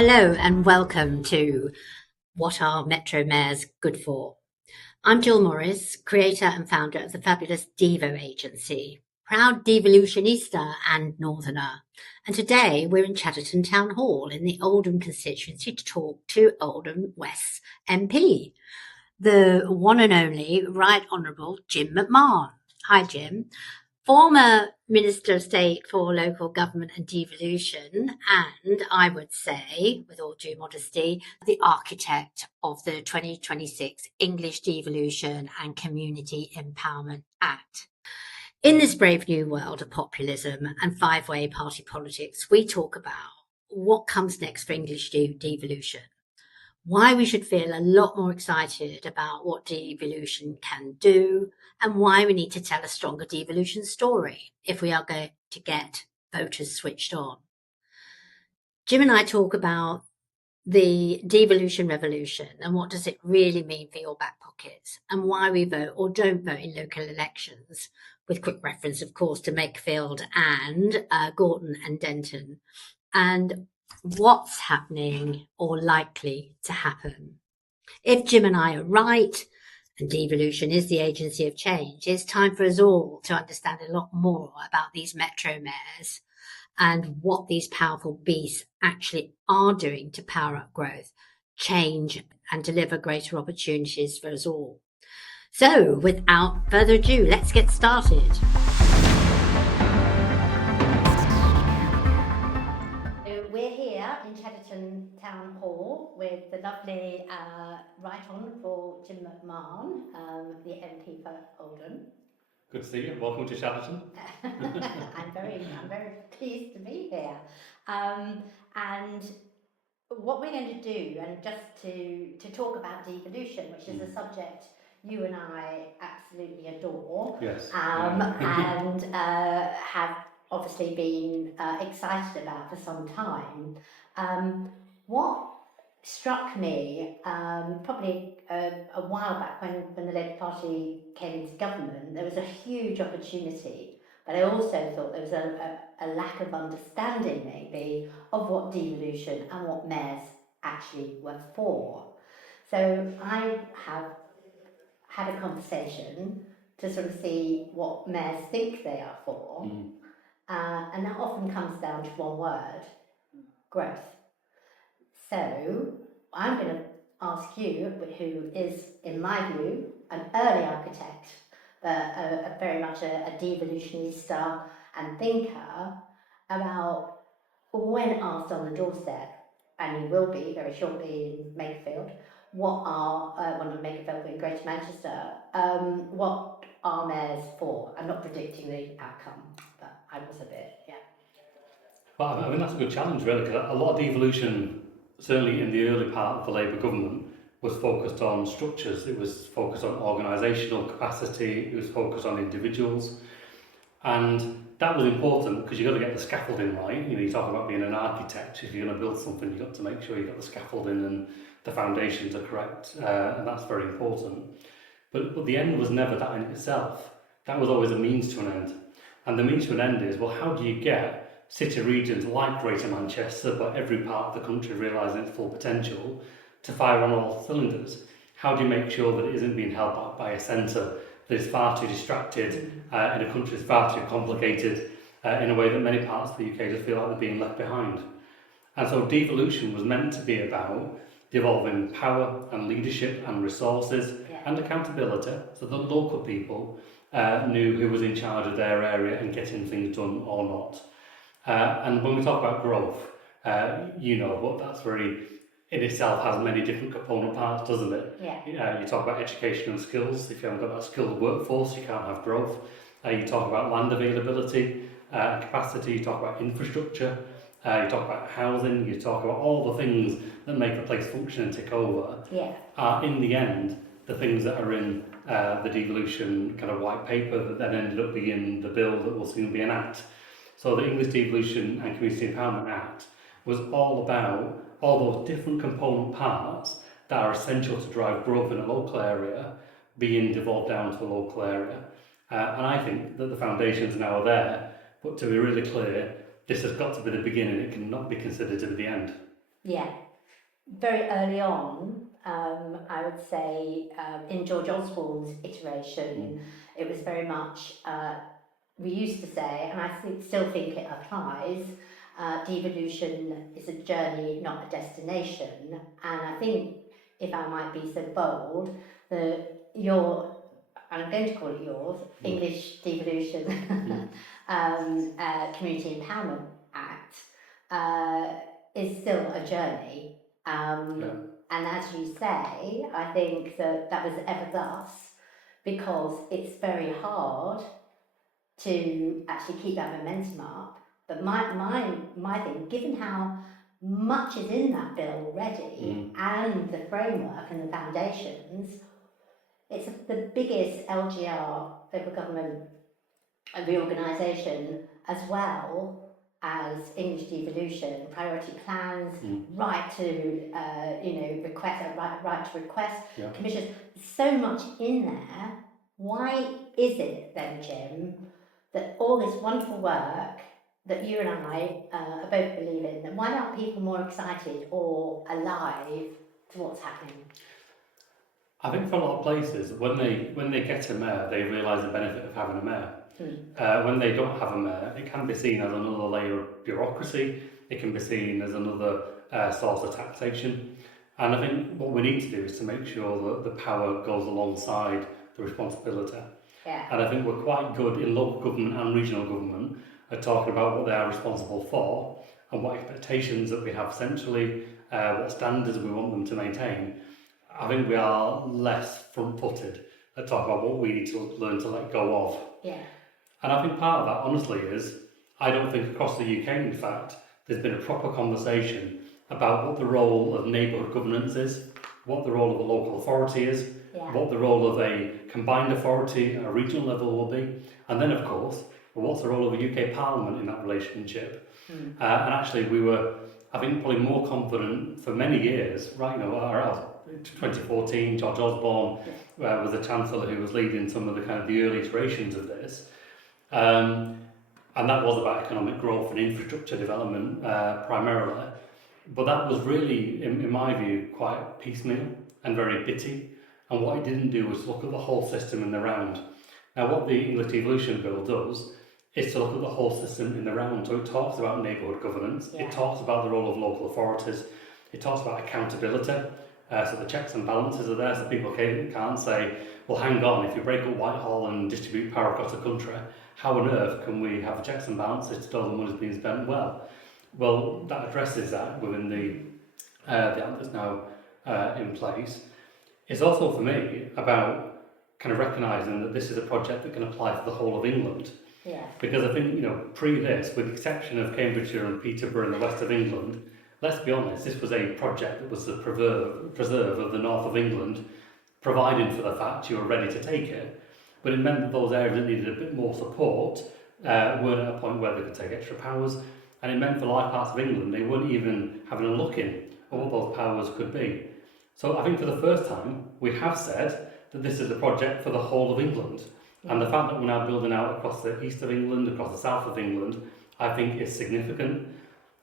Hello and welcome to What Are Metro Mayors Good For? I'm Jill Morris, creator and founder of the fabulous Devo agency, proud devolutionista and northerner. And today we're in Chatterton Town Hall in the Oldham constituency to talk to Oldham West's MP, the one and only Right Honourable Jim McMahon. Hi, Jim. Former Minister of State for Local Government and Devolution, and I would say, with all due modesty, the architect of the 2026 English Devolution and Community Empowerment Act. In this brave new world of populism and five-way party politics, we talk about what comes next for English devolution, why we should feel a lot more excited about what devolution can do, and why we need to tell a stronger devolution story if we are going to get voters switched on. Jim and I talk about the devolution revolution and what does it really mean for your back pockets, and why we vote or don't vote in local elections, with quick reference, of course, to Makefield and Gorton and Denton, and what's happening or likely to happen. If Jim and I are right, and devolution is the agency of change, it's time for us all to understand a lot more about these metro mayors and what these powerful beasts actually are doing to power up growth, change, and deliver greater opportunities for us all. So, without further ado, let's get started. We're here in Chatterton Town Hall with the lovely Right Honourable Jim McMahon, the MP for Oldham. Good to see you. Welcome to Chatterton. I'm very pleased to be here. And what we're going to do, and just to talk about devolution, which is a subject you and I absolutely adore. Yes. And have obviously been excited about for some time. What struck me probably a while back when the Labour Party came into government, there was a huge opportunity, but I also thought there was a lack of understanding maybe of what devolution and what mayors actually were for. So I have had a conversation to sort of see what mayors think they are for, and that often comes down to one word: growth. So I'm going to ask you, who is, in my view, an early architect, very much a devolutionista and thinker, about when asked on the doorstep, and you will be very shortly in Makefield, what are, well, not Makefield, but in Greater Manchester, what are mayors for? I'm not predicting the outcome, but I was a bit, yeah. Well, I mean, that's a good challenge, really, because a lot of devolution, certainly in the early part of the Labour government, was focused on structures. It was focused on organisational capacity. It was focused on individuals. And that was important because you've got to get the scaffolding right. You know, you talk about being an architect. If you're going to build something, you've got to make sure you've got the scaffolding and the foundations are correct. And that's very important. But the end was never that in itself. That was always a means to an end. And the means to an end is, well, how do you get city regions like Greater Manchester, but every part of the country realising its full potential, to fire on all cylinders? How do you make sure that it isn't being held back by a centre that is far too distracted in a country that's far too complicated in a way that many parts of the UK just feel like they're being left behind? And so devolution was meant to be about devolving power and leadership and resources and accountability, so that local people knew who was in charge of their area and getting things done or not. And when we talk about growth, you know, but that's very, in itself has many different component parts, doesn't it? Yeah. You talk about education and skills. If you haven't got that skilled workforce, you can't have growth. You talk about land availability and capacity. You talk about infrastructure. You talk about housing. You talk about all the things that make a place function and tick over. Yeah. In the end, the things that are in the devolution kind of white paper that then ended up being the bill that will soon be an act. So the English Devolution and Community Empowerment Act was all about all those different component parts that are essential to drive growth in a local area being devolved down to a local area. And I think that the foundations now are there, but to be really clear, this has got to be the beginning. It cannot be considered to be the end. Yeah, very early on, I would say in George Osborne's iteration, it was very much, we used to say, and I still think it applies, devolution is a journey, not a destination. And I think, if I might be so bold, your, and I'm going to call it yours, English Devolution Community Empowerment Act, is still a journey. And as you say, I think that was ever thus, because it's very hard to actually keep that momentum up. But my thing, given how much is in that bill already, and the framework and the foundations, it's the biggest LGR, local government reorganisation, as well as English devolution, priority plans, right to request, right to request, commissions. So much in there. Why is it then, Jim, that all this wonderful work that you and I both believe in, then why aren't people more excited or alive to what's happening? I think for a lot of places, when they get a mayor, they realise the benefit of having a mayor. When they don't have a mayor, it can be seen as another layer of bureaucracy. It can be seen as another source of taxation. And I think what we need to do is to make sure that the power goes alongside the responsibility. And I think we're quite good in local government and regional government at talking about what they are responsible for and what expectations that we have centrally, what standards we want them to maintain. I think we are less front-footed at talking about what we need to learn to let go of. And I think part of that, honestly, is I don't think across the UK, in fact, there's been a proper conversation about what the role of neighbourhood governance is, what the role of a local authority is, what the role of a combined authority at a regional level will be, and then, of course, what's the role of a UK Parliament in that relationship. And actually, we were, I think, probably more confident for many years, right, 2014, George Osborne was the Chancellor who was leading some of the kind of the early iterations of this. And that was about economic growth and infrastructure development primarily. But that was really, in my view, quite piecemeal and very bitty. And what it didn't do was look at the whole system in the round. Now, what the English Devolution Bill does is to look at the whole system in the round. So it talks about neighbourhood governance, it talks about the role of local authorities, it talks about accountability. So the checks and balances are there, so people can't say, well, hang on, if you break up Whitehall and distribute power across the country, how on earth can we have checks and balances to know the money's being spent well? Well, that addresses that within the act that's now in place. It's also, for me, about kind of recognising that this is a project that can apply to the whole of England. Because I think, pre this, with the exception of Cambridgeshire and Peterborough in the west of England, let's be honest, this was a project that was the preserve of the north of England, providing for the fact you were ready to take it. But it meant that those areas that needed a bit more support weren't at a point where they could take extra powers. And it meant for large parts of England, they weren't even having a look in at what those powers could be. So I think for the first time, we have said that this is a project for the whole of England. And the fact that we're now building out across the east of England, across the south of England, I think is significant.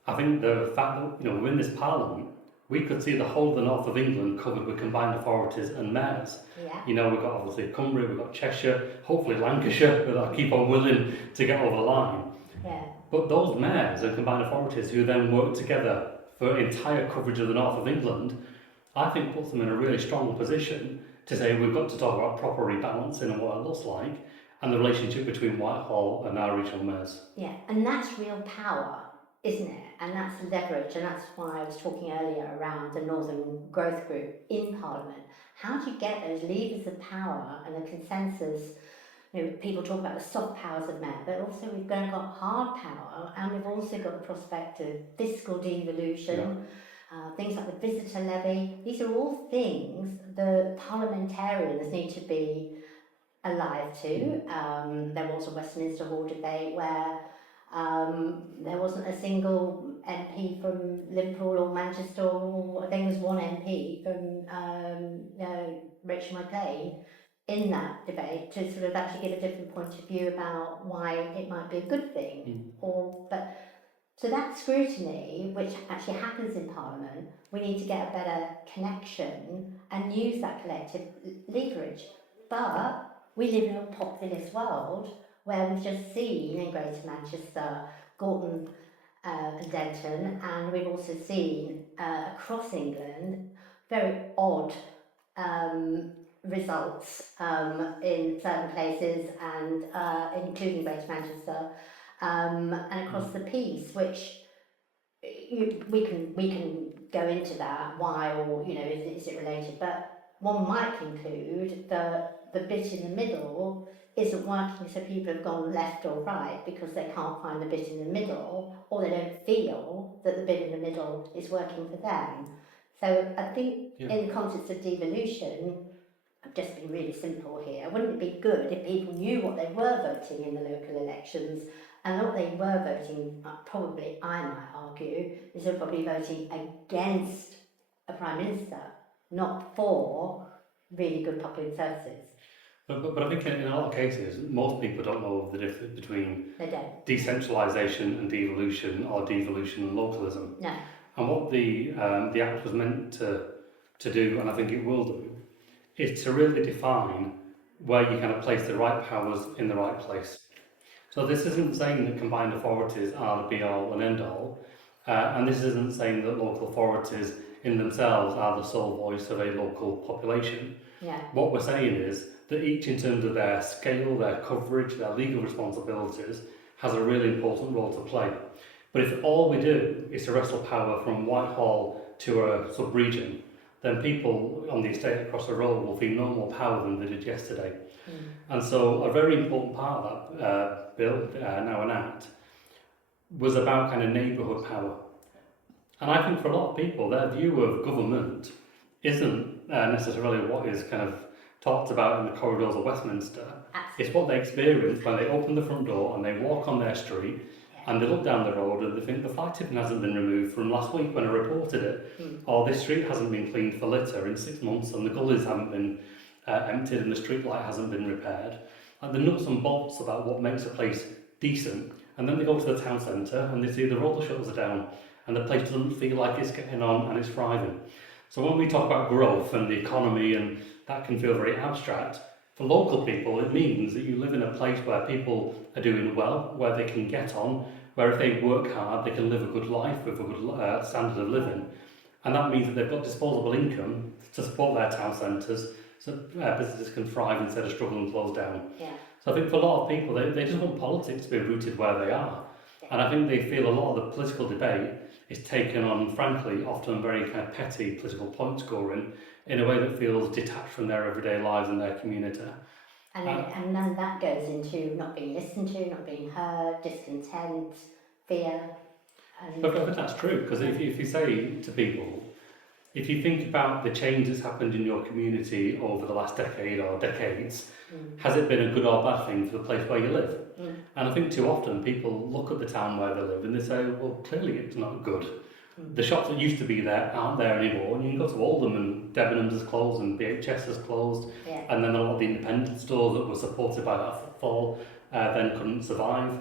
I think the fact that, we're in this Parliament, we could see the whole of the north of England covered with combined authorities and mayors. We've got obviously Cumbria, we've got Cheshire, hopefully Lancashire, that I keep on willing to get over the line. But those mayors and combined authorities who then work together for entire coverage of the north of England, I think puts them in a really strong position to say we've got to talk about proper rebalancing and what it looks like, and the relationship between Whitehall and our regional mayors. And that's real power, isn't it? And that's leverage, and that's why I was talking earlier around the Northern Growth Group in Parliament. How do you get those levers of power and the consensus? People talk about the soft powers of mayor, but also we've got hard power, and we've also got the prospect of fiscal devolution, things like the visitor levy. These are all things the parliamentarians need to be alive to. There was a Westminster Hall debate where there wasn't a single MP from Liverpool or Manchester, or I think there was one MP from Rachel McLean in that debate to sort of actually give a different point of view about why it might be a good thing. But So that scrutiny, which actually happens in Parliament, we need to get a better connection and use that collective leverage. But we live in a populist world where we've just seen in Greater Manchester, Gorton and Denton, and we've also seen across England very odd results in certain places, and including Greater Manchester, and across the piece, which we can go into that, why, or is it related, but one might conclude that the bit in the middle isn't working, so people have gone left or right because they can't find the bit in the middle, or they don't feel that the bit in the middle is working for them. So I think in the context of devolution, I've just been really simple here. Wouldn't it be good if people knew what they were voting in the local elections, and what they were voting, probably, I might argue, is they're probably voting against a Prime Minister, not for really good public services. But I think in a lot of cases, most people don't know the difference between decentralisation and devolution, or devolution and localism. No. And what the Act was meant to do, and I think it will do, is to really define where you kind of place the right powers in the right place. So this isn't saying that combined authorities are the be-all and end-all, and this isn't saying that local authorities in themselves are the sole voice of a local population. Yeah. What we're saying is that each, in terms of their scale, their coverage, their legal responsibilities, has a really important role to play. But if all we do is to wrestle power from Whitehall to a sub-region, then people on the estate across the road will feel no more power than they did yesterday. And so a very important part of that bill, now an act, was about kind of neighbourhood power. And I think for a lot of people, their view of government isn't necessarily what is kind of talked about in the corridors of Westminster. It's what they experience when they open the front door and they walk on their street and they look down the road and they think the flag tipping hasn't been removed from last week when I reported it, or this street hasn't been cleaned for litter in 6 months and the gullies haven't been emptied and the street light hasn't been repaired. Like the nuts and bolts about what makes a place decent. And then they go to the town centre and they see the roller shutters are down and the place doesn't feel like it's getting on and it's thriving. So when we talk about growth and the economy, and that can feel very abstract, for local people it means that you live in a place where people are doing well, where they can get on, where if they work hard they can live a good life with a good standard of living. And that means that they've got disposable income to support their town centres, so businesses can thrive instead of struggle and close down. Yeah. So I think for a lot of people, they just want politics to be rooted where they are. And I think they feel a lot of the political debate is taken on, frankly, often very kind of petty political point scoring in a way that feels detached from their everyday lives and their community. And then that goes into not being listened to, not being heard, discontent, fear. But I think that's true, because if you say to people, if you think about the change that's happened in your community over the last decade or decades, has it been a good or bad thing for the place where you live? And I think too often people look at the town where they live and they say, well, clearly it's not good. The shops that used to be there aren't there anymore. And you can go to Oldham and Debenhams has closed and BHS has closed. Yeah. And then a lot of the independent stores that were supported by that footfall then couldn't survive.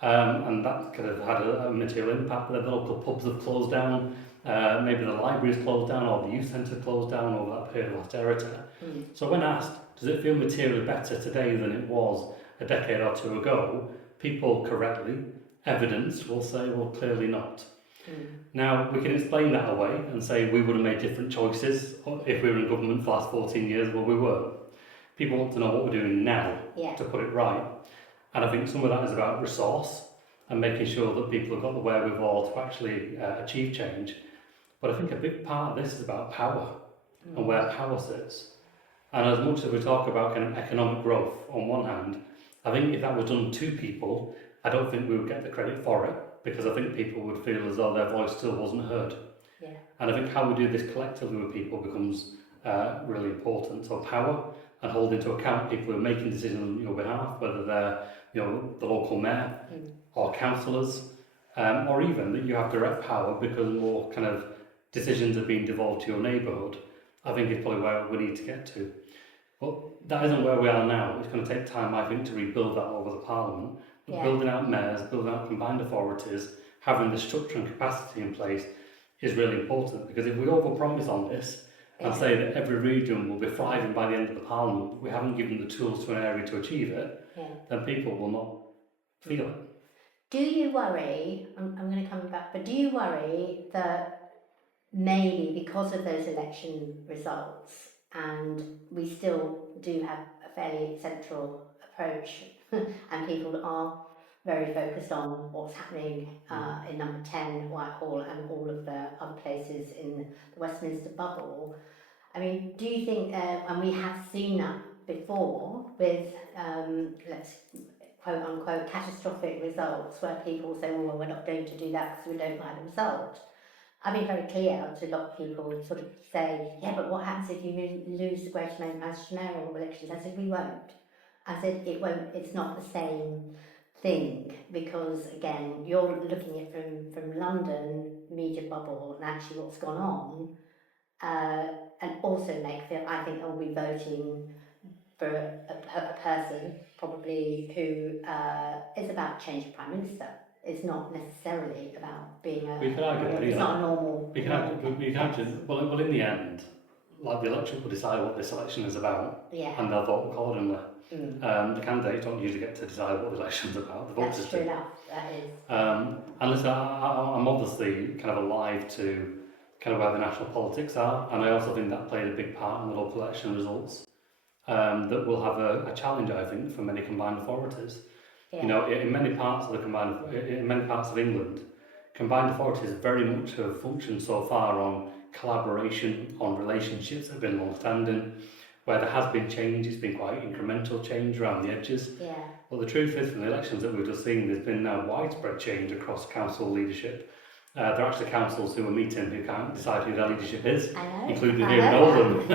And that kind of had a material impact. The local pubs have closed down. Maybe the library's closed down or the youth centre closed down over that period of austerity. So when asked, does it feel materially better today than it was a decade or two ago, people correctly, evidence will say, well, clearly not. Now, we can explain that away and say we would have made different choices if we were in government for the last 14 years. Well, we weren't. People want to know what we're doing now to put it right. And I think some of that is about resource and making sure that people have got the wherewithal to actually achieve change. But I think a big part of this is about power and where power sits. And as much as we talk about kind of economic growth on one hand, I think if that was done to people, I don't think we would get the credit for it, because I think people would feel as though their voice still wasn't heard. Yeah. And I think how we do this collectively with people becomes really important. So power and holding to account people who are making decisions on your behalf, whether they're the local mayor or councillors, or even that you have direct power because more kind of decisions are being devolved to your neighbourhood, I think is probably where we need to get to. But that isn't where we are now. It's going to take time, I think, to rebuild that over the Parliament. But building out mayors, building out combined authorities, having the structure and capacity in place is really important, because if we overpromise on this and say that every region will be thriving by the end of the Parliament, but we haven't given the tools to an area to achieve it, then people will not feel it. Do you worry, I'm going to come back, but do you worry that maybe because of those election results, and we still do have a fairly central approach and people are very focused on what's happening in number 10 Whitehall and all of the other places in the Westminster bubble? I mean, do you think, and we have seen that before with, let's quote unquote, catastrophic results where people say, well, we're not going to do that because we don't like the result. I've been very clear to a lot of people who sort of say, yeah, but what happens if you lose the Greater Manchester mayoral elections? I said, we won't. I said, it won't, it's not the same thing, because again, you're looking at it from London media bubble and actually what's gone on, and also I think they'll be voting for a person probably who is about change of Prime Minister. It's not necessarily about being it's not a normal. Well, in the end, like, the electorate will decide what this election is about, and they'll vote accordingly. The candidates don't usually get to decide what the election's about. The voters do. That's true enough. That is. And listen, I'm obviously kind of alive to kind of where the national politics are, and I also think that played a big part in the local election results. That will have a challenge, I think, for many combined authorities. You know, in many parts of England, combined authorities very much have functioned so far on collaboration, on relationships that have been long-standing. Where there has been change, it's been quite incremental change around the edges. Well, the truth is, from the elections that we've just seen, there's been now widespread change across council leadership. There are actually councils who are meeting who can't decide who their leadership is, including here in Oldham.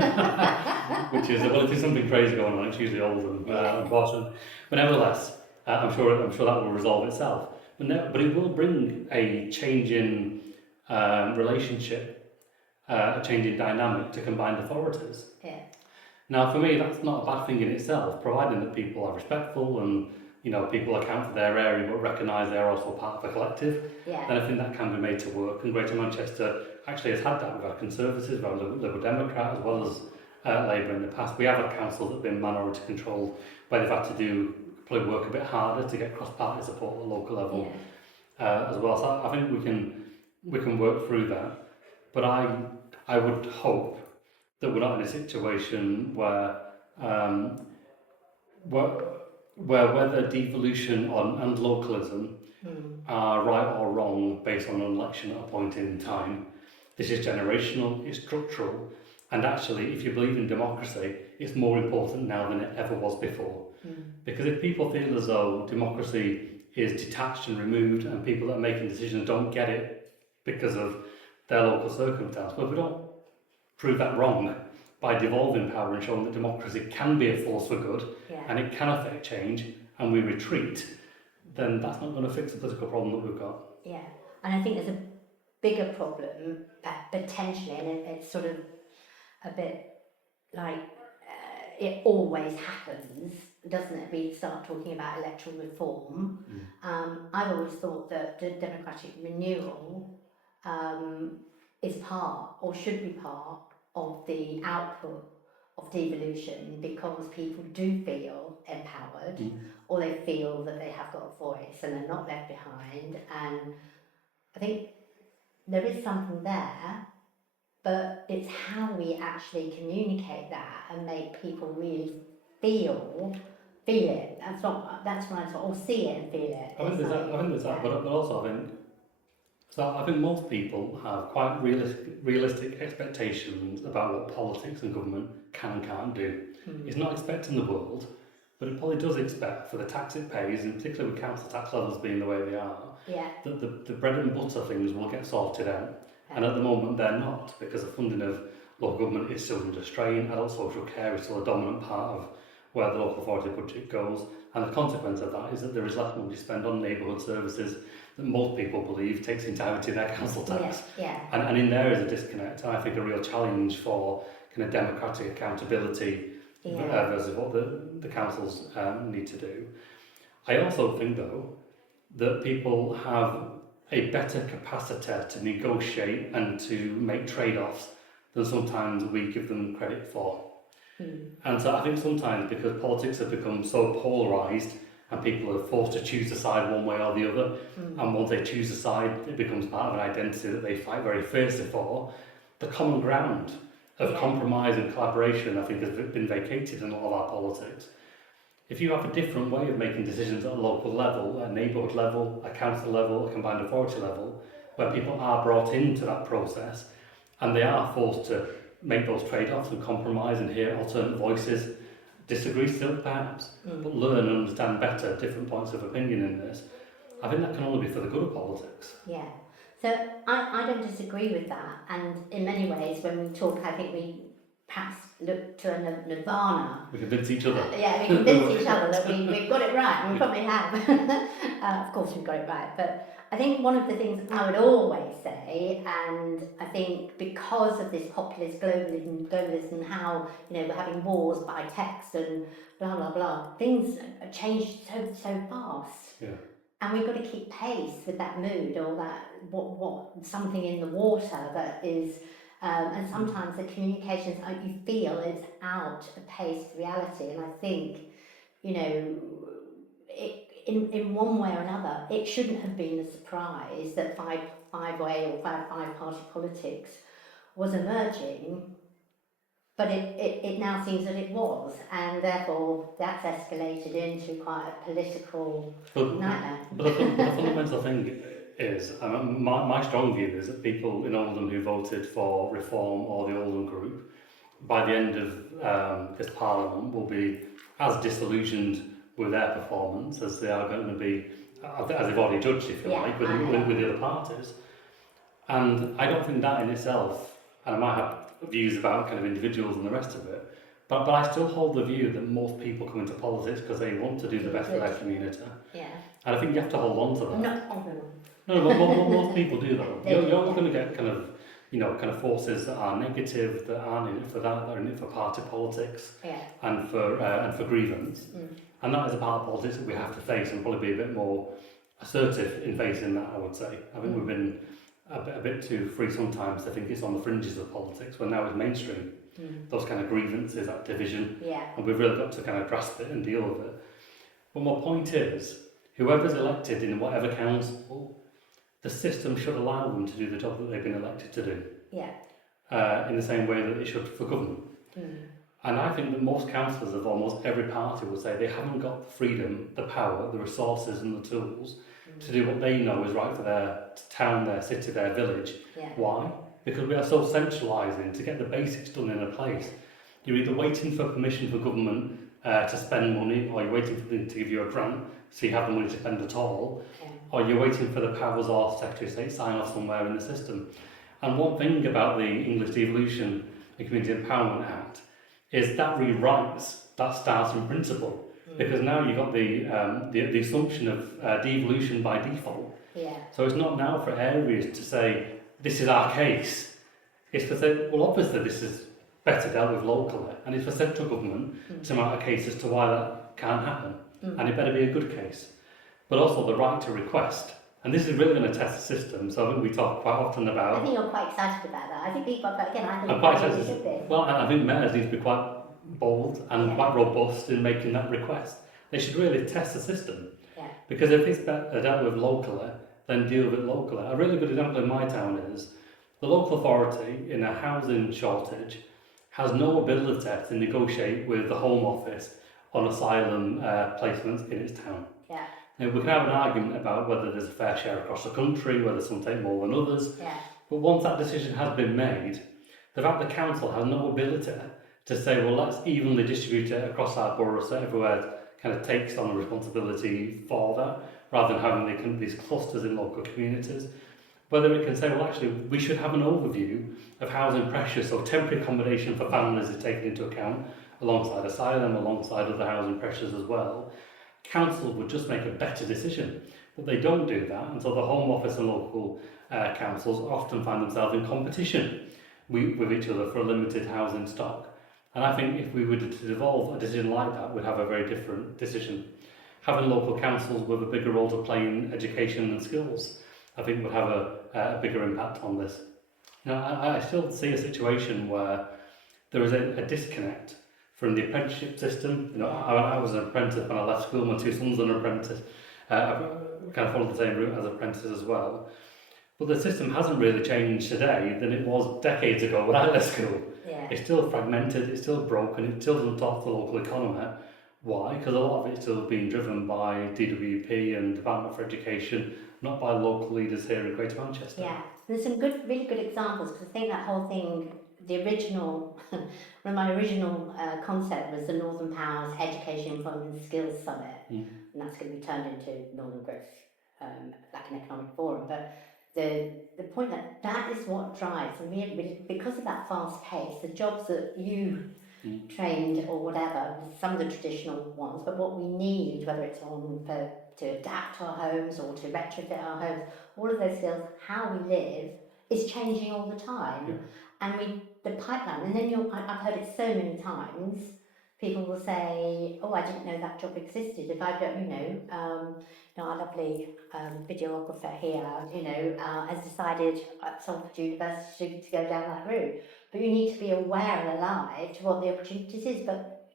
Which is, well, if there's something crazy going on, it's usually Oldham, unfortunately. But nevertheless, I'm sure that will resolve itself. But it will bring a change in relationship, a change in dynamic to combined authorities. Now, for me, that's not a bad thing in itself, providing that people are respectful and, you know, people account for their area but recognise they're also part of a collective. Then I think that can be made to work. And Greater Manchester actually has had that with our Conservatives, with our Liberal Democrat, as well as Labour in the past. We have had councils that have been minority controlled, where they've had to probably work a bit harder to get cross-party support at the local level as well. So I think we can work through that. But I would hope that we're not in a situation where whether devolution and localism are right or wrong based on an election at a point in time. This is generational, it's structural, and actually, if you believe in democracy, it's more important now than it ever was before. Because if people feel as though democracy is detached and removed, and people that are making decisions don't get it because of their local circumstance, well, if we don't prove that wrong by devolving power and showing that democracy can be a force for good and it can affect change, and we retreat, then that's not going to fix the political problem that we've got. And I think there's a bigger problem potentially, and it's sort of a bit like it always happens, doesn't it? We start talking about electoral reform. I've always thought that the democratic renewal is part, or should be part, of the output of devolution, because people do feel empowered, or they feel that they have got a voice and they're not left behind. And I think there is something there, but it's how we actually communicate that and make people really feel it. That's what I thought, or see it and feel it. I think there's that, but also I think most people have quite realistic expectations about what politics and government can and can't do. It's not expecting the world, but it probably does expect, for the tax it pays, and particularly with council tax levels being the way they are, that the bread and butter things will get sorted out. And at the moment they're not, because the funding of local government is still under strain. Adult social care is still a dominant part of where the local authority budget goes, and the consequence of that is that there is less money to spend on neighbourhood services that most people believe takes entirety of their council tax. And in there is a disconnect, and I think a real challenge for kind of democratic accountability versus what the councils need to do. I also think, though, that people have a better capacity to negotiate and to make trade-offs than sometimes we give them credit for. And so I think sometimes because politics have become so polarised and people are forced to choose a side one way or the other, and once they choose a side, it becomes part of an identity that they fight very fiercely for, the common ground of compromise and collaboration, I think, has been vacated in a lot of our politics. If you have a different way of making decisions at a local level, a neighbourhood level, a council level, a combined authority level, where people are brought into that process and they are forced to make those trade-offs and compromise and hear alternate voices, disagree still perhaps, but learn and understand better different points of opinion in this, I think that can only be for the good of politics. Yeah. So I don't disagree with that, and in many ways when we talk, I think we perhaps look to a nirvana. We convince each other. Yeah, we convince each other that we've got it right, and we probably have. Of course we've got it right, but I think one of the things I would always say, and I think because of this populist globalism, and how, you know, we're having wars by text and blah blah blah, things change so fast. Yeah. And we've got to keep pace with that mood, or that what something in the water that is, and sometimes the communications you feel is out of pace to reality. And I think, you know, in one way or another, it shouldn't have been a surprise that five-way or five-party politics was emerging. But it now seems that it was, and therefore that's escalated into quite a political nightmare. But the fundamental thing is, my strong view is that people in Oldham who voted for Reform or the Oldham group, by the end of this Parliament, will be as disillusioned with their performance as they are going to be, as they've already judged, if you like, with the other parties. And I don't think that in itself, and I might have views about kind of individuals and the rest of it, but I still hold the view that most people come into politics because they want to do the best for their community. Yeah. And I think you have to hold on to that. No, most people do that. You're going to get kind of, you know, kind of forces that are negative, that aren't in it for that are in it for party politics, and for grievance. And that is a part of politics that we have to face, and probably be a bit more assertive in facing that, I would say. I think we've been a bit too free sometimes to think it's on the fringes of politics, when now it's mainstream. Those kind of grievances, that division, and we've really got to kind of grasp it and deal with it. But my point is, whoever's elected in whatever council, the system should allow them to do the job that they've been elected to do. In the same way that it should for government. And I think that most councillors of almost every party will say they haven't got the freedom, the power, the resources and the tools to do what they know is right for their town, their city, their village. Why? Because we are so centralising to get the basics done in a place. You're either waiting for permission for government to spend money, or you're waiting for them to give you a grant so you have the money to spend at all, or you're waiting for the powers or Secretary of State sign off somewhere in the system. And one thing about the English Devolution and Community Empowerment Act is that rewrites that starting principle. Because now you've got the assumption of devolution by default. So it's not now for areas to say, this is our case. It's to say, well, obviously this is better dealt with locally. And it's for central government to make a case as to why that can't happen. And it better be a good case. But also the right to request. And this is really going to test the system. So I think we talk quite often about... I think you're quite excited about that. I think people, again, I think I'm quite excited. Well, I think mayors need to be quite bold and quite robust in making that request. They should really test the system. Because if it's dealt with locally, then deal with it locally. A really good example in my town is the local authority in a housing shortage has no ability to negotiate with the Home Office on asylum placements in its town. Now, we can have an argument about whether there's a fair share across the country, whether some take more than others, but once that decision has been made, the fact the council has no ability to say, well, let's evenly distribute it across our boroughs so everywhere kind of takes on a responsibility for that, rather than having these clusters in local communities. Whether it can say, well, actually, we should have an overview of housing pressure, so temporary accommodation for families is taken into account, alongside asylum, alongside other housing pressures as well. Councils would just make a better decision, but they don't do that, and so the Home Office and local councils often find themselves in competition with each other for a limited housing stock. And I think if we were to devolve a decision like that, we'd have a very different decision. Having local councils with a bigger role to play in education and skills, I think would have a bigger impact on this. I still see a situation where there is a disconnect from the apprenticeship system. I was an apprentice when I left school. My two sons are an apprentice. I kind of followed the same route as apprentices as well. But the system hasn't really changed today than it was decades ago when I left school. Yeah. It's still fragmented, it's still broken, it still doesn't talk to the local economy. Why? Because a lot of it's still being driven by DWP and Department for Education, not by local leaders here in Greater Manchester. Yeah, there's some really good examples, because I think that whole thing, the original, one of my original concept was the Northern Powers Education, Employment and Skills Summit, and that's going to be turned into Northern Growth, like an economic forum. But the point that is what drives, and because of that fast pace, the jobs that you trained or whatever, some of the traditional ones, but what we need, whether it's to adapt our homes or to retrofit our homes, all of those skills, how we live, is changing all the time. Yeah. And the pipeline, and then I've heard it so many times, people will say, oh, I didn't know that job existed. If I don't, our lovely videographer here, has decided at Salford University to go down that route. But you need to be aware and alive to what the opportunities is. But,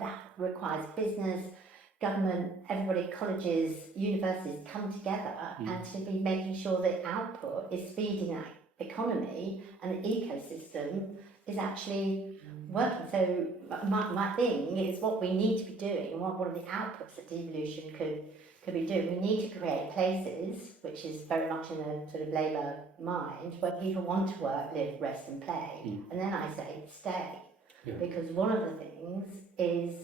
that requires business, government, everybody, colleges, universities come together and to be making sure that output is feeding that economy and the ecosystem is actually working. So my thing is what we need to be doing, and what are the outputs that Devolution could be doing. We need to create places, which is very much in the sort of Labour mind, where people want to work, live, rest and play. And then I say stay. Yeah. Because one of the things is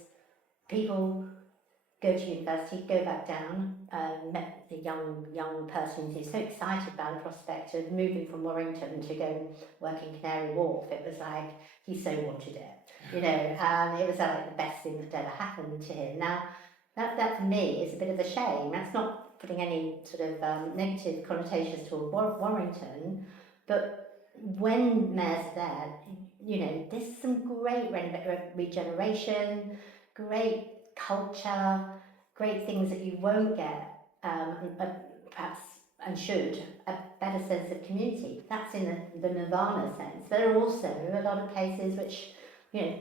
people go to university, go back down, met the young person who's so excited about the prospect of moving from Warrington to go and work in Canary Wharf. It was like, he so wanted it, it was like the best thing that ever happened to him. Now, that for me is a bit of a shame. That's not putting any sort of negative connotations toward Warrington, but when Mayor's there, there's some great regeneration, great culture, great things that you won't get, perhaps, and should, a better sense of community. That's in the nirvana sense. There are also a lot of places which,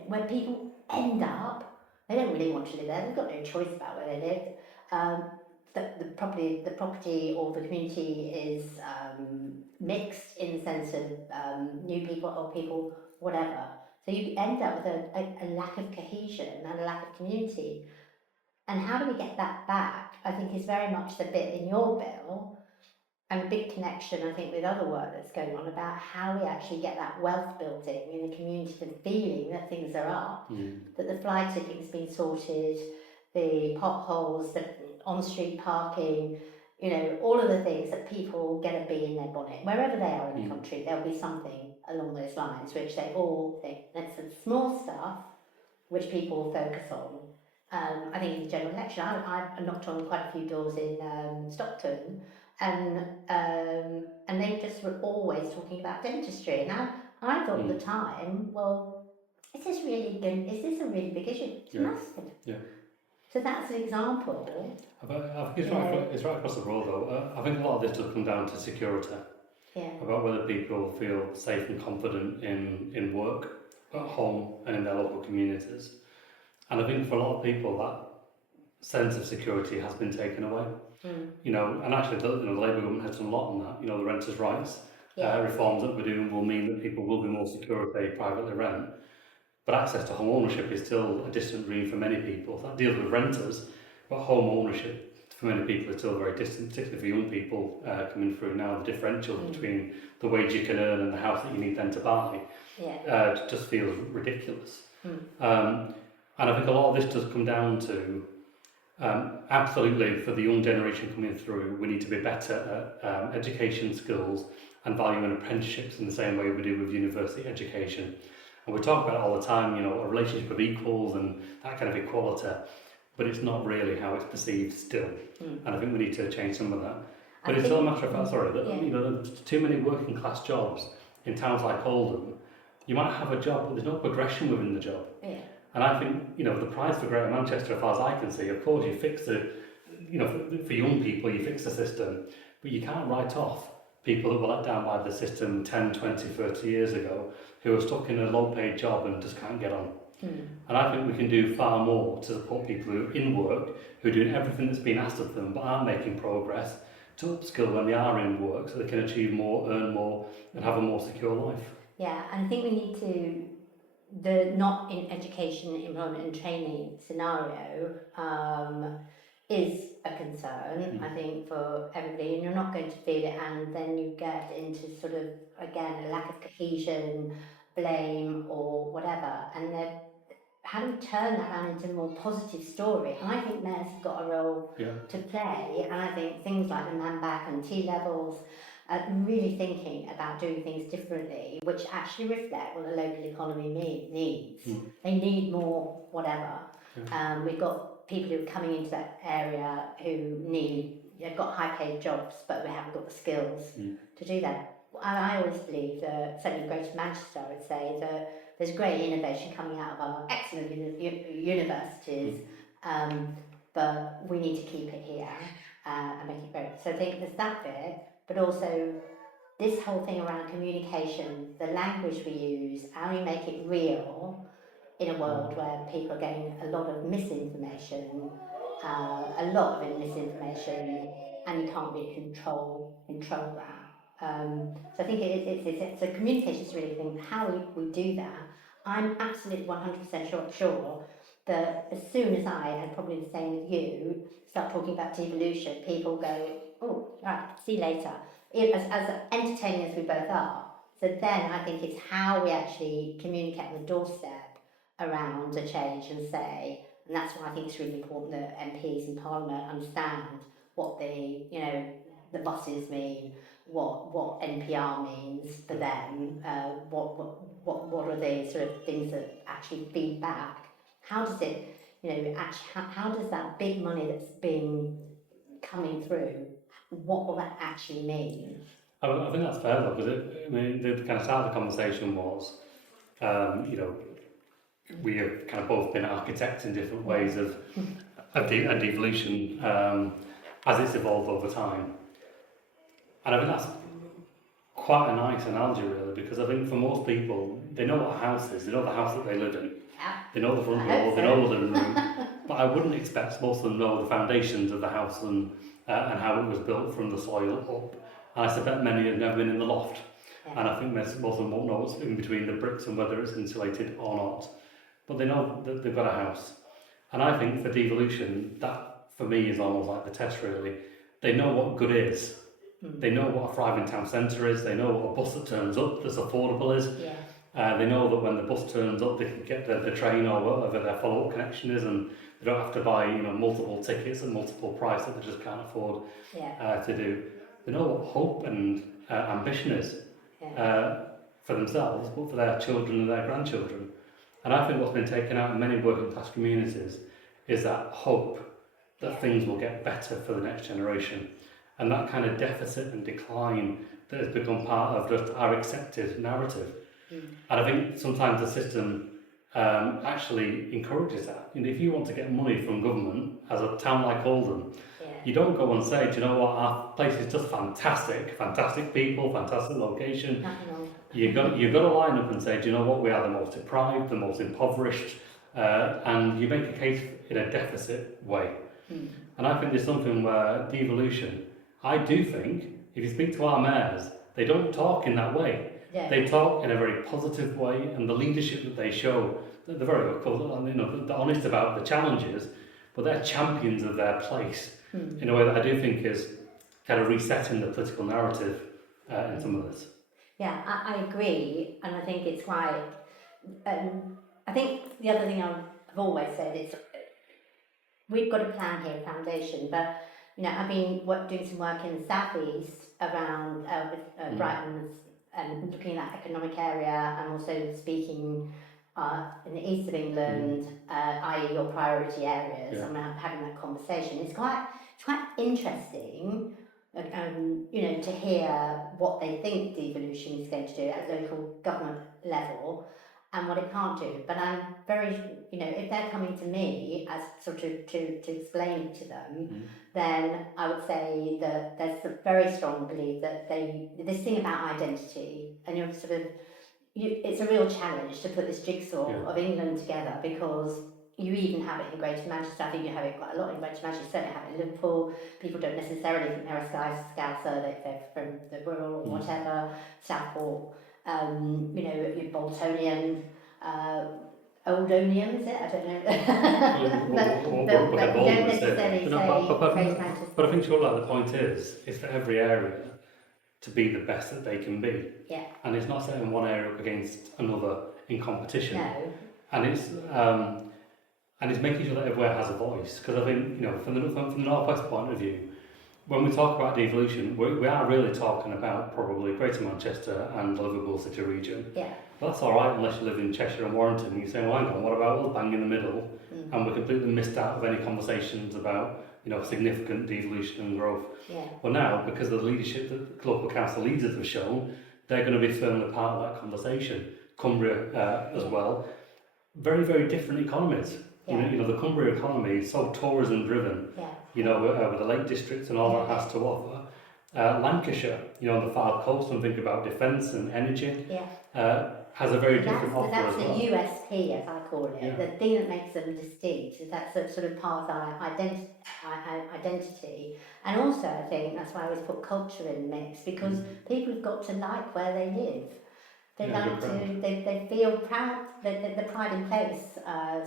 where people end up, they don't really want to live there, they've got no choice about where they live. The property or the community is mixed in the sense of new people, old people, whatever. So you end up with a lack of cohesion and a lack of community. And how do we get that back, I think, is very much the bit in your bill, and a big connection, I think, with other work that's going on about how we actually get that wealth building in the community, the feeling that things are up, that the fly tipping's been sorted, the potholes, the on-street parking, all of the things that people get a bee in their bonnet. Wherever they are in the country, there'll be something along those lines which they all think. That's the small stuff which people will focus on. I think in the general election, I knocked on quite a few doors in Stockton, and they just were always talking about dentistry. And I thought at the time, well, is this a really big issue? It's massive. Yeah. So that's an example. I think it's right across the board though. I think a lot of this does come down to security. Yeah. About whether people feel safe and confident in work, at home and in their local communities. And I think for a lot of people that sense of security has been taken away. And actually the Labour government has done a lot on that. The renters' rights reforms that we're doing will mean that people will be more secure if they privately rent. But access to home ownership is still a distant dream for many people. That deals with renters, but home ownership for many people is still very distant, particularly for young people coming through now. The differential between the wage you can earn and the house that you need then to buy just feels ridiculous. And I think a lot of this does come down to, absolutely, for the young generation coming through, we need to be better at education skills and valuing apprenticeships in the same way we do with university education. And we talk about it all the time, a relationship of equals and that kind of equality, but it's not really how it's perceived still. And I think we need to change some of that. But it's still a matter of fact, there's too many working class jobs in towns like Oldham. You might have a job, but there's no progression within the job. Yeah. And I think, the prize for Greater Manchester, as far as I can see, of course, you fix for young people, you fix the system, But you can't write off people that were let down by the system 10, 20, 30 years ago who are stuck in a low-paid job and just can't get on. And I think we can do far more to support people who are in work, who are doing everything that's been asked of them but aren't making progress, to upskill when they are in work so they can achieve more, earn more, and have a more secure life. Yeah, and I think we need to, not in education, employment and training scenario is a concern, I think, for everybody, and you're not going to feel it, and then you get into sort of, again, a lack of cohesion, blame or whatever, and then how do we turn that around into a more positive story? And I think mayors have got a role to play, and I think things like the man back and T-levels, really thinking about doing things differently, which actually reflect what the local economy needs. They need more whatever. We've got people who are coming into that area who they've got high paid jobs, but we haven't got the skills to do that. And I always believe that, certainly in Greater Manchester, I would say that there's great innovation coming out of our excellent universities, but we need to keep it here and make it grow. So I think there's that bit, but also this whole thing around communication, the language we use, how we make it real in a world where people are getting a lot of misinformation, and you can't really control that. So I think it's a communications really thing, how we do that. I'm absolutely 100% sure that as soon as I, and probably the same with you, start talking about devolution, people go, oh, right, see you later. As entertaining as we both are. So then I think it's how we actually communicate on the doorstep around a change and say, and that's why I think it's really important that MPs in Parliament understand what the buses mean, what NPR means for them, what are the sort of things that actually feed back. How does it, how does that big money that's been coming through, what will that actually mean? I think that's fair though, because the kind of start of the conversation was, we have kind of both been architects in different ways of devolution as it's evolved over time. And I think that's quite a nice analogy really, because I think for most people, they know what a house is, they know the house that they live in, they know the front door, they know the living room, but I wouldn't expect most of them to know the foundations of the house and how it was built from the soil up. And I suspect many have never been in the loft. And I think most of them won't know what's in between the bricks and whether it's insulated or not. But they know that they've got a house. And I think for devolution, that for me is almost like the test really. They know what good is. They know what a thriving town centre is. They know what a bus that turns up that's affordable is. They know that when the bus turns up, they can get the train or whatever their follow-up connection is, and they don't have to buy multiple tickets at multiple price that they just can't afford to do. They know what hope and ambition is for themselves, but for their children and their grandchildren. And I think what's been taken out in many working class communities is that hope that things will get better for the next generation. And that kind of deficit and decline that has become part of just our accepted narrative. And I think sometimes the system actually encourages that. If you want to get money from government, as a town like Oldham, you don't go and say, do you know what, our place is just fantastic people, fantastic location. You've got to line up and say, do you know what, we are the most deprived, the most impoverished, and you make a case in a deficit way. And I think there's something where devolution, I do think, if you speak to our mayors, they don't talk in that way. They talk in a very positive way, and the leadership that they show, they're very, of course, they're honest about the challenges, but they're champions of their place in a way that I do think is kind of resetting the political narrative in some of this. Yeah, I agree, and I think it's quite. I think the other thing I've always said is we've got a plan here, foundation, but I've been doing some work in the southeast around with Brighton and looking at that economic area, and also speaking in the east of England, i.e. your priority areas. I'm having that conversation. It's quite interesting. To hear what they think devolution is going to do at local government level, and what it can't do. But I'm very, if they're coming to me as sort of to explain to them, then I would say that there's a very strong belief that this thing about identity, and you're sort of, it's a real challenge to put this jigsaw of England together, because you even have it in Greater Manchester. I think you have it quite a lot in Greater Manchester. You certainly have it in Liverpool. People don't necessarily think they're a Scouser, they're from the rural or whatever, Southport, your Boltonian, Oldonian, is it? I don't know. but you don't necessarily say Greater Manchester. But I think you're right, the point is for every area to be the best that they can be. Yeah. And it's not setting one area up against another in competition. No. And it's making sure that everywhere has a voice. Because I think, from the Northwest point of view, when we talk about devolution, we are really talking about probably Greater Manchester and the Liverpool City region. Yeah. But that's all right unless you live in Cheshire and Warrington. And you say, well, hang on, what about us bang in the middle? And we're completely missed out of any conversations about significant devolution and growth. Yeah. Well, now, because of the leadership that the local council leaders have shown, they're going to be firmly part of that conversation. Cumbria as well. Very, very different economies. Yeah. The Cumbria economy is so tourism driven. Yeah. With the Lake District and all that has to offer. Lancashire, on the far coast, and think about defence and energy. Has a very different offer as well. That's the USP, as I call it. The thing that makes them distinct is that's a sort of part of our identity. And also, I think that's why I always put culture in the mix, because people have got to like where they live. They feel proud. The Pride in Place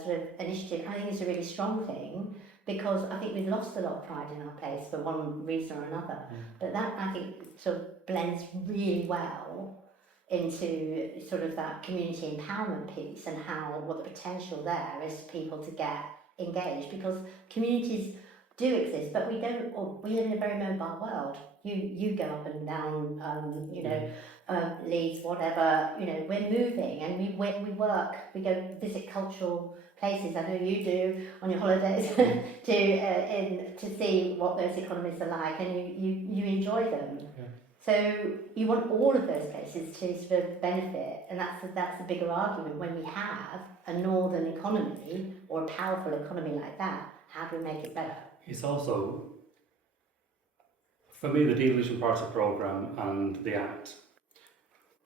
sort of initiative, I think, is a really strong thing, because I think we've lost a lot of pride in our place for one reason or another. But that, I think, sort of blends really well into sort of that community empowerment piece, and what the potential there is for people to get engaged, because communities do exist, but we live in a very mobile world. You go up and down, Leeds, whatever, we're moving, and we work, we go visit cultural places. I know you do on your holidays to see what those economies are like, and you enjoy them. So you want all of those places to sort of benefit, and that's the bigger argument. When we have a northern economy or a powerful economy like that, how do we make it better? It's also, for me, the Devolution Party programme and the Act,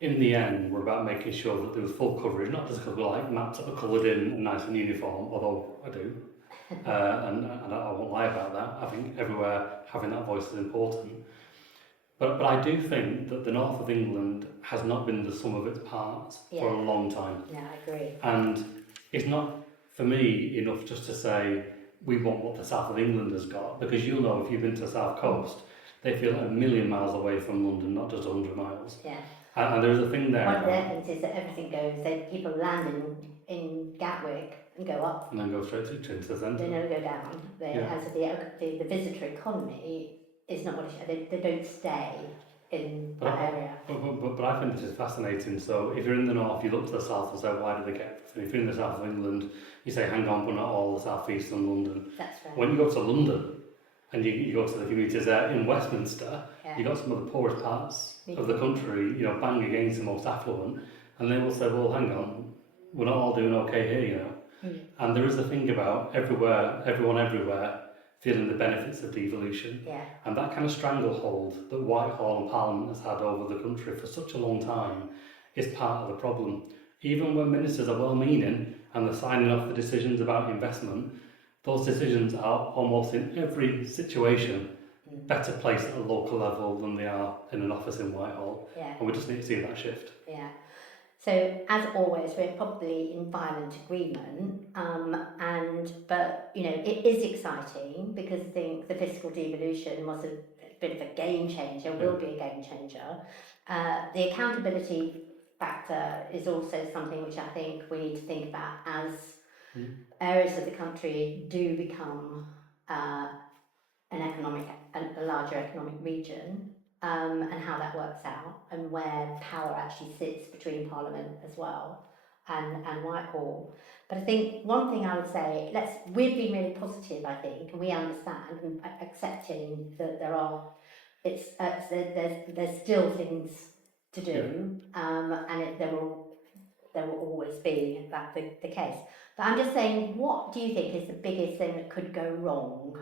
in the end, we're about making sure that there was full coverage, not just because we like maps that are coloured in and nice and uniform, although I do, and I won't lie about that. I think everywhere having that voice is important. But I do think that the north of England has not been the sum of its parts for a long time. Yeah, I agree. And it's not, for me, enough just to say we want what the south of England has got, because you'll know if you've been to the south coast, they feel a million miles away from London, not just 100 miles. Yeah. And there's a thing there. One of their things is that everything goes, people land in Gatwick and go up. And then go straight to the centre. They never go down. The visitor economy is not what it should. They don't stay in that area. But I think this is fascinating. So if you're in the north, you look to the south and say, why do they get? And if you're in the south of England, you say, hang on, but not all the south east and London. That's right. When you go to London and you go to the communities there in Westminster, you've got some of the poorest parts of the country, bang against the most affluent, and they will say, well, hang on, we're not all doing okay here, And there is a thing about everyone everywhere feeling the benefits of devolution. And that kind of stranglehold that Whitehall and Parliament has had over the country for such a long time is part of the problem. Even when ministers are well-meaning and they're signing off the decisions about investment, those decisions are almost in every situation better placed at a local level than they are in an office in Whitehall. And we just need to see that shift. So, as always, we're probably in violent agreement, but it is exciting, because I think the fiscal devolution was a bit of a game changer, will be a game changer. The accountability factor is also something which I think we need to think about as areas of the country do become a larger economic region. And how that works out, and where power actually sits between Parliament as well and Whitehall. But I think one thing I would say, we've been really positive, I think, and we understand and accepting that there's still things to do, and there will there will always be that the case. But I'm just saying, what do you think is the biggest thing that could go wrong?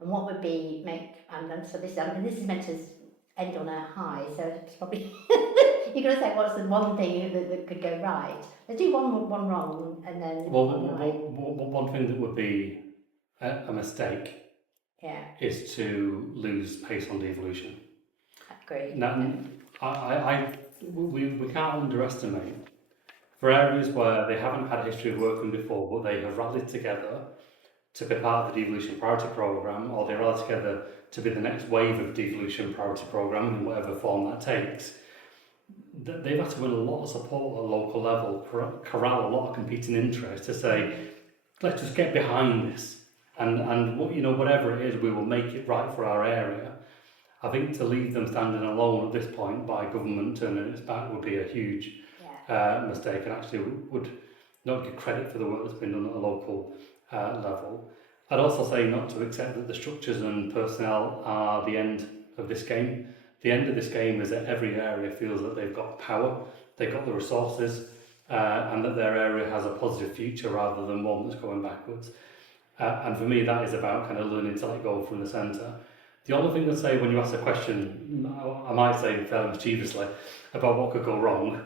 And what would be so this this is meant to end on a high, so it's probably you're going to say what's the one thing that could go right. Let's do one wrong and then one right. One thing that would be a mistake is to lose pace on devolution. Agreed. Now, we can't underestimate, for areas where they haven't had a history of working before, but they have rallied together to be part of the devolution priority programme, or they rally together to be the next wave of devolution priority programme in whatever form that takes. They've had to win a lot of support at a local level, corral a lot of competing interests to say, let's just get behind this, and whatever it is, we will make it right for our area. I think to leave them standing alone at this point by government turning its back would be a huge mistake, and actually would not give credit for the work that's been done at a local level. I'd also say not to accept that the structures and personnel are the end of this game. The end of this game is that every area feels that they've got power, they've got the resources, and that their area has a positive future rather than one that's going backwards. And for me, that is about kind of learning to let go from the centre. The only thing I'd say when you ask a question, I might say fairly mischievously, about what could go wrong,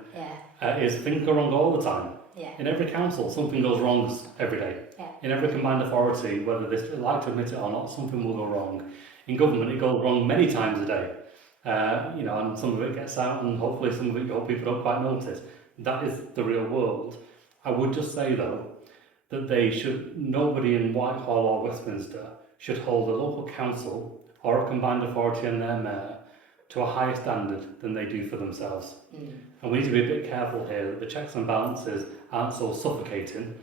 is things go wrong all the time. In every council, something goes wrong every day. In every combined authority, whether they like to admit it or not, something will go wrong. In government, it goes wrong many times a day. And some of it gets out, and hopefully some of it people don't quite notice. That is the real world. I would just say, though, that nobody in Whitehall or Westminster should hold a local council or a combined authority and their mayor to a higher standard than they do for themselves. And we need to be a bit careful here that the checks and balances aren't so suffocating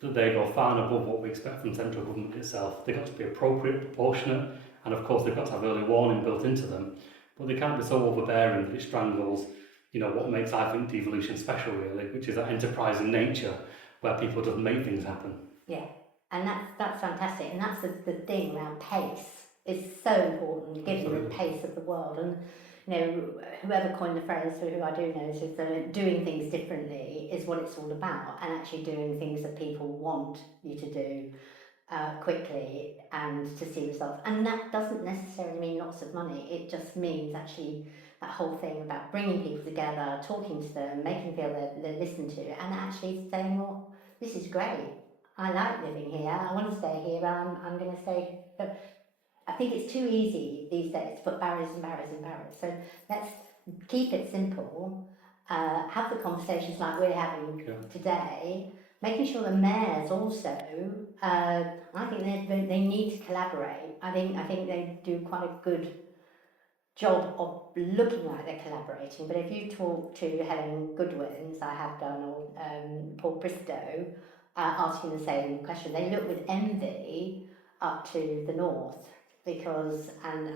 that they go far and above what we expect from central government itself. They've got to be appropriate, proportionate, and of course they've got to have early warning built into them. But they can't be so overbearing that it strangles, what makes, I think, devolution special, really, which is that enterprising nature where people just make things happen. Yeah, and that's fantastic, and that's the thing around pace is so important, given the pace of the world. And whoever coined the phrase, who I do know, is that doing things differently is what it's all about, and actually doing things that people want you to do quickly and to see results. And that doesn't necessarily mean lots of money. It just means actually that whole thing about bringing people together, talking to them, making them feel they're listened to, and actually saying, well, this is great. I like living here. I want to stay here. I'm going to stay. But I think it's too easy these days to put barriers and barriers and barriers. So let's keep it simple. Have the conversations like we're having today. Making sure the mayors also, I think they need to collaborate. I think they do quite a good job of looking like they're collaborating. But if you talk to Helen Goodwin, as I have done, or Paul Bristow, asking the same question, they look with envy up to the north. Because, and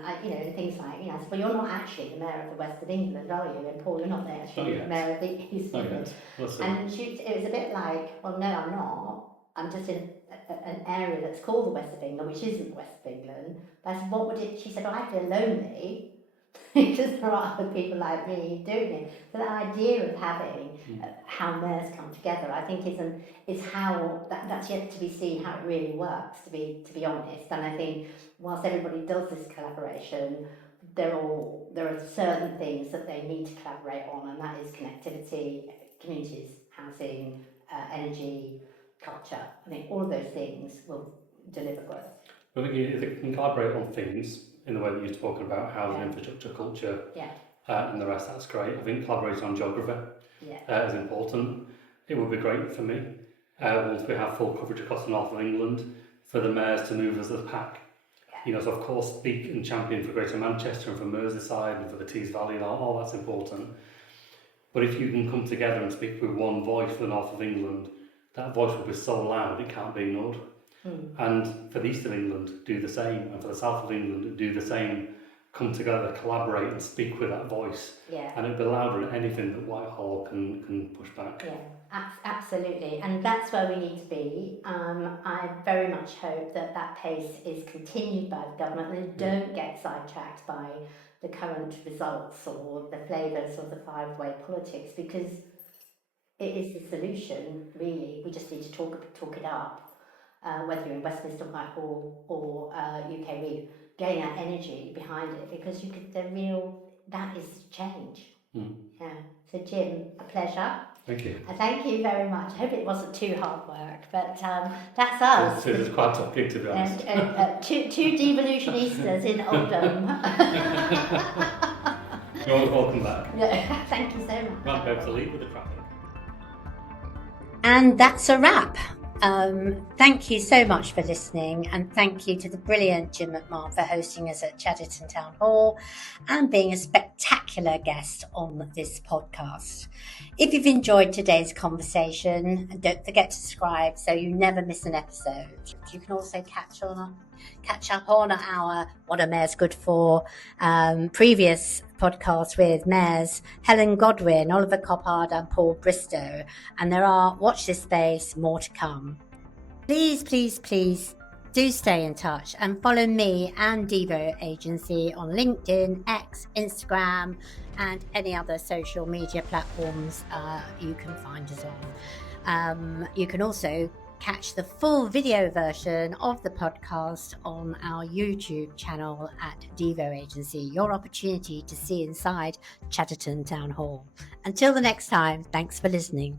things like, I said, well, you're not actually the mayor of the west of England, are you? And Paul, you're not actually the mayor of the east of England. And it was a bit like, well, no, I'm not. I'm just in an area that's called the west of England, which isn't the west of England. But I said, she said, well, I feel lonely because there are other people like me doing it. So the idea of having how mayors come together, I think, is how that's yet to be seen how it really works. To be honest, and I think whilst everybody does this collaboration, there are certain things that they need to collaborate on, and that is connectivity, communities, housing, energy, culture. I think all of those things will deliver growth. I think if they can collaborate on things in the way that you're talking about, housing, infrastructure, culture, and the rest, that's great. I think collaborating on geography is important. It would be great for me, once we have full coverage across the north of England, for the mayors to move as a pack. So of course speak and champion for Greater Manchester and for Merseyside and for the Tees Valley, and all that's important. But if you can come together and speak with one voice for the north of England, that voice will be so loud it can't be ignored. And for the east of England, do the same, and for the south of England, do the same. Come together, collaborate, and speak with that voice. And it'll be louder than anything that Whitehall can push back. Absolutely, and that's where we need to be. I very much hope that pace is continued by the government, and they don't get sidetracked by the current results or the flavours of the five-way politics, because it is the solution, really. We just need to talk it up, whether you're in Westminster, Whitehall, or UK Reef, getting that energy behind it, because that is change. Yeah. So Jim, a pleasure. Thank you. Thank you very much. I hope it wasn't too hard work, but that's us. It was quite a tough gig, to be honest. Two Devolutionistas in Oldham. You're always welcome back. Yeah, thank you so much. Right, go to leave with the traffic. And that's a wrap. Thank you so much for listening, and thank you to the brilliant Jim McMahon for hosting us at Chadderton Town Hall and being a spectacular guest on this podcast. If you've enjoyed today's conversation, don't forget to subscribe so you never miss an episode. You can also catch up on our What Are Mayors Good For previous podcast with mayors Helen Godwin, Oliver Coppard and Paul Bristow, and there are, watch this space, more to come. Please do stay in touch and follow me and Devo Agency on LinkedIn, X, Instagram and any other social media platforms you can find us on. You can also catch the full video version of the podcast on our YouTube channel at Devo Agency, your opportunity to see inside Chadderton Town Hall. Until the next time, thanks for listening.